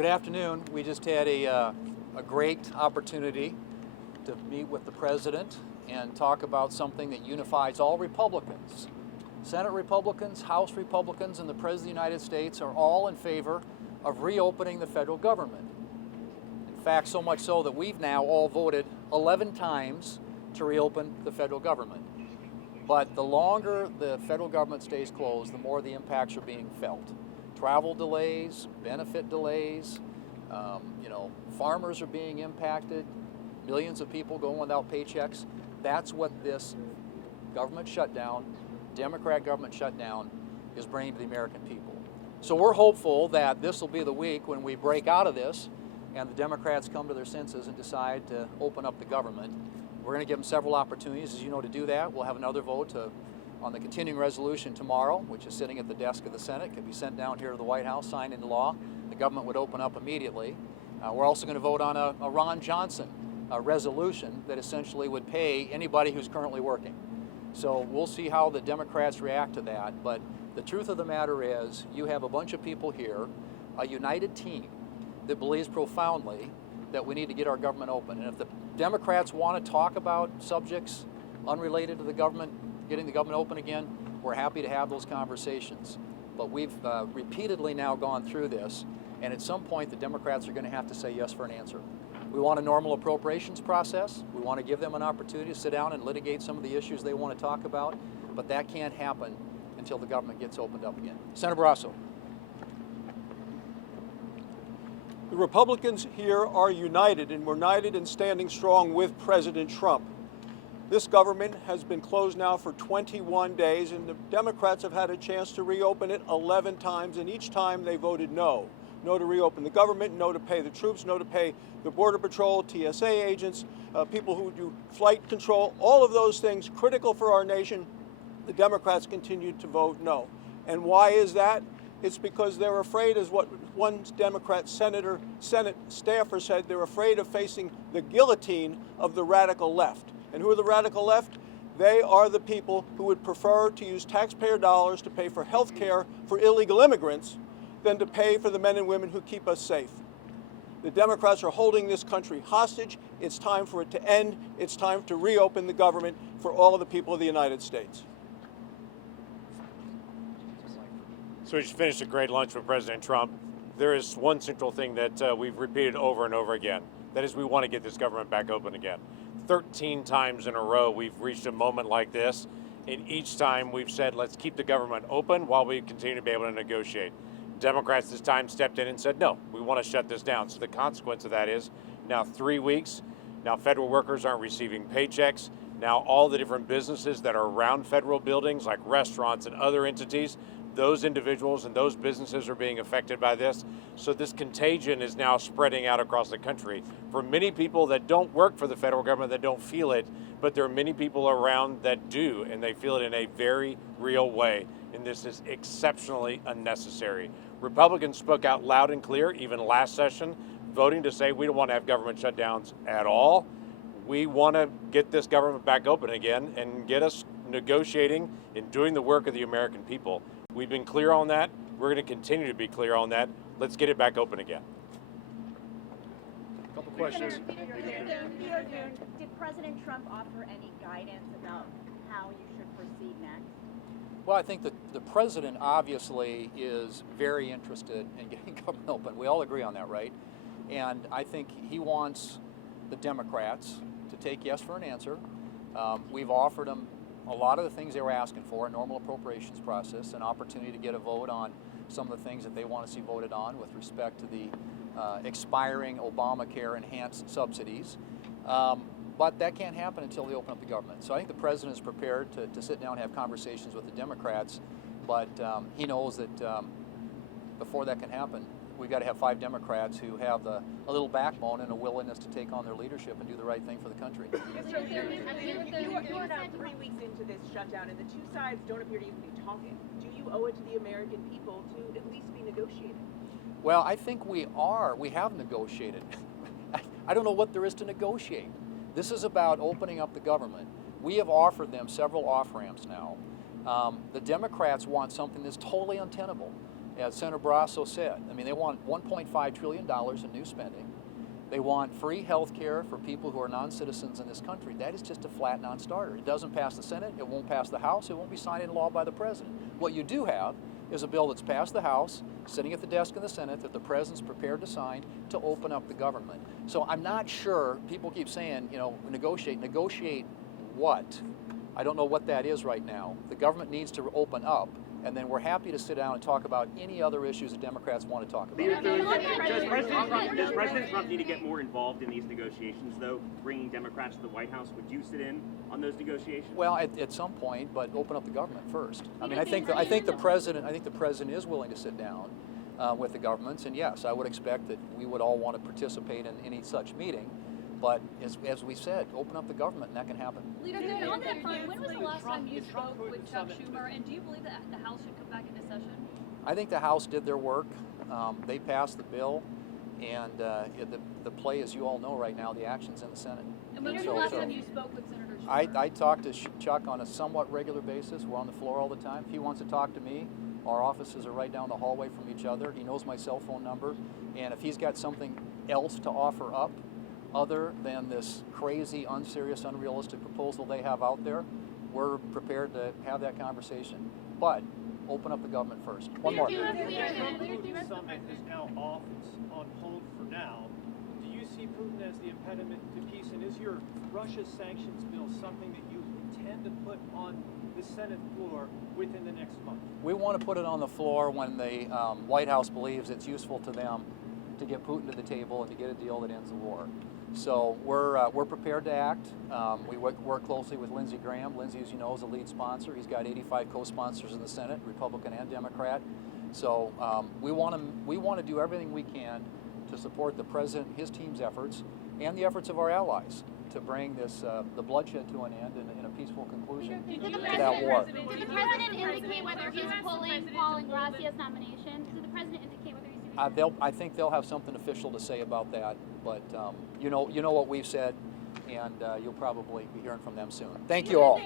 Good afternoon. We just had a great opportunity to meet with the President and talk about something that unifies all Republicans. Senate Republicans, House Republicans, and the President of the United States are all in favor of reopening the federal government. In fact, so much so that we've now all voted 11 times to reopen the federal government. But the longer the federal government stays closed, the more the impacts are being felt. Travel delays, benefit delays, farmers are being impacted, millions of people going without paychecks. That's what this government shutdown, Democrat government shutdown, is bringing to the American people. So we're hopeful that this will be the week when we break out of this and the Democrats come to their senses and decide to open up the government. We're going to give them several opportunities, as you know, to do that. We'll have another vote on the continuing resolution tomorrow, which is sitting at the desk of the Senate. It could be sent down here to the White House, signed into law. The government would open up immediately. We're also going to vote on a Ron Johnson resolution that essentially would pay anybody who's currently working. So we'll see how the Democrats react to that. But the truth of the matter is, you have a bunch of people here, a united team that believes profoundly that we need to get our government open. And if the Democrats want to talk about subjects unrelated to the government, getting the government open again, we're happy to have those conversations. But we've repeatedly now gone through this, and at some point the Democrats are going to have to say yes for an answer. We want a normal appropriations process. We want to give them an opportunity to sit down and litigate some of the issues they want to talk about, but that can't happen until the government gets opened up again. Senator Barrasso. The Republicans here are united, and we're united in standing strong with President Trump. This government has been closed now for 21 days, and the Democrats have had a chance to reopen it 11 times, and each time they voted no. No to reopen the government, no to pay the troops, no to pay the Border Patrol, TSA agents, people who do flight control, all of those things critical for our nation. The Democrats continue to vote no. And why is that? It's because they're afraid, as what one Democrat Senate staffer said, they're afraid of facing the guillotine of the radical left. And who are the radical left? They are the people who would prefer to use taxpayer dollars to pay for health care for illegal immigrants than to pay for the men and women who keep us safe. The Democrats are holding this country hostage. It's time for it to end. It's time to reopen the government for all of the people of the United States. So we just finished a great lunch with President Trump. There is one central thing that we've repeated over and over again. That is, we want to get this government back open again. 13 times in a row we've reached a moment like this, and each time we've said, let's keep the government open while we continue to be able to negotiate. Democrats this time stepped in and said, no, we want to shut this down. So the consequence of that is now 3 weeks, now federal workers aren't receiving paychecks. Now all the different businesses that are around federal buildings, like restaurants and other entities, those individuals and those businesses are being affected by this. So this contagion is now spreading out across the country. For many people that don't work for the federal government, that don't feel it, but there are many people around that do, and they feel it in a very real way. And this is exceptionally unnecessary. Republicans spoke out loud and clear, even last session, voting to say we don't want to have government shutdowns at all. We want to get this government back open again and get us negotiating and doing the work of the American people. We've been clear on that. We're going to continue to be clear on that. Let's get it back open again. A couple questions. Did President Trump offer any guidance about how you should proceed next? Well, I think that the President obviously is very interested in getting government open. We all agree on that, right? And I think he wants the Democrats to take yes for an answer. We've offered them a lot of the things they were asking for, a normal appropriations process, an opportunity to get a vote on some of the things that they want to see voted on with respect to the expiring Obamacare enhanced subsidies. But that can't happen until they open up the government. So I think the President is prepared to sit down and have conversations with the Democrats, but he knows that before that can happen, we've got to have 5 Democrats who have a little backbone and a willingness to take on their leadership and do the right thing for the country. You are now 3 weeks into this shutdown, and the two sides don't appear to even be talking. Do you owe it to the American people to at least be negotiating? Well, I think we are. We have negotiated. I don't know what there is to negotiate. This is about opening up the government. We have offered them several off-ramps now. The Democrats want something that's totally untenable. as Senator Barrasso said, I mean, they want $1.5 trillion in new spending. They want free health care for people who are non-citizens in this country. That is just a flat non-starter. It doesn't pass the Senate, it won't pass the House, it won't be signed into law by the President. What you do have is a bill that's passed the House, sitting at the desk in the Senate, that the President's prepared to sign to open up the government. So I'm not sure, people keep saying, you know, negotiate. Negotiate what? I don't know what that is right now. The government needs to open up, and then we're happy to sit down and talk about any other issues that Democrats want to talk about. Does President Trump need to get more involved in these negotiations, though, bringing Democrats to the White House? Would you sit in on those negotiations? Well, at some point, but open up the government first. I mean, I think the president is willing to sit down with the governments, and yes, I would expect that we would all want to participate in any such meeting. But as we said, open up the government, and that can happen. Leader, on that front, when was the last time you spoke with Chuck Schumer, and do you believe that the House should come back into session? I think the House did their work. They passed the bill, and the play, as you all know right now, the action's in the Senate. And when was the last time you spoke with Senator Schumer? I talk to Chuck on a somewhat regular basis. We're on the floor all the time. If he wants to talk to me, our offices are right down the hallway from each other. He knows my cell phone number, and if he's got something else to offer up, other than this crazy, unserious, unrealistic proposal they have out there, we're prepared to have that conversation. But open up the government first. One more. The summit is now off, it's on hold for now. Do you see Putin as the impediment to peace? And is your Russia sanctions bill something that you intend to put on the Senate floor within the next month? We want to put it on the floor when the White House believes it's useful to them to get Putin to the table and to get a deal that ends the war. So we're prepared to act. We work closely with Lindsey Graham. Lindsey, as you know, is a lead sponsor. He's got 85 co-sponsors in the Senate, Republican and Democrat. So we want to do everything we can to support the President, his team's efforts, and the efforts of our allies to bring this the bloodshed to an end and a peaceful conclusion to that war. Did the President indicate whether he's pulling Paul and Gracia's nomination? Did the President indicate whether he's I think they'll have something official to say about that, but you know what we've said, and you'll probably be hearing from them soon. Thank you all.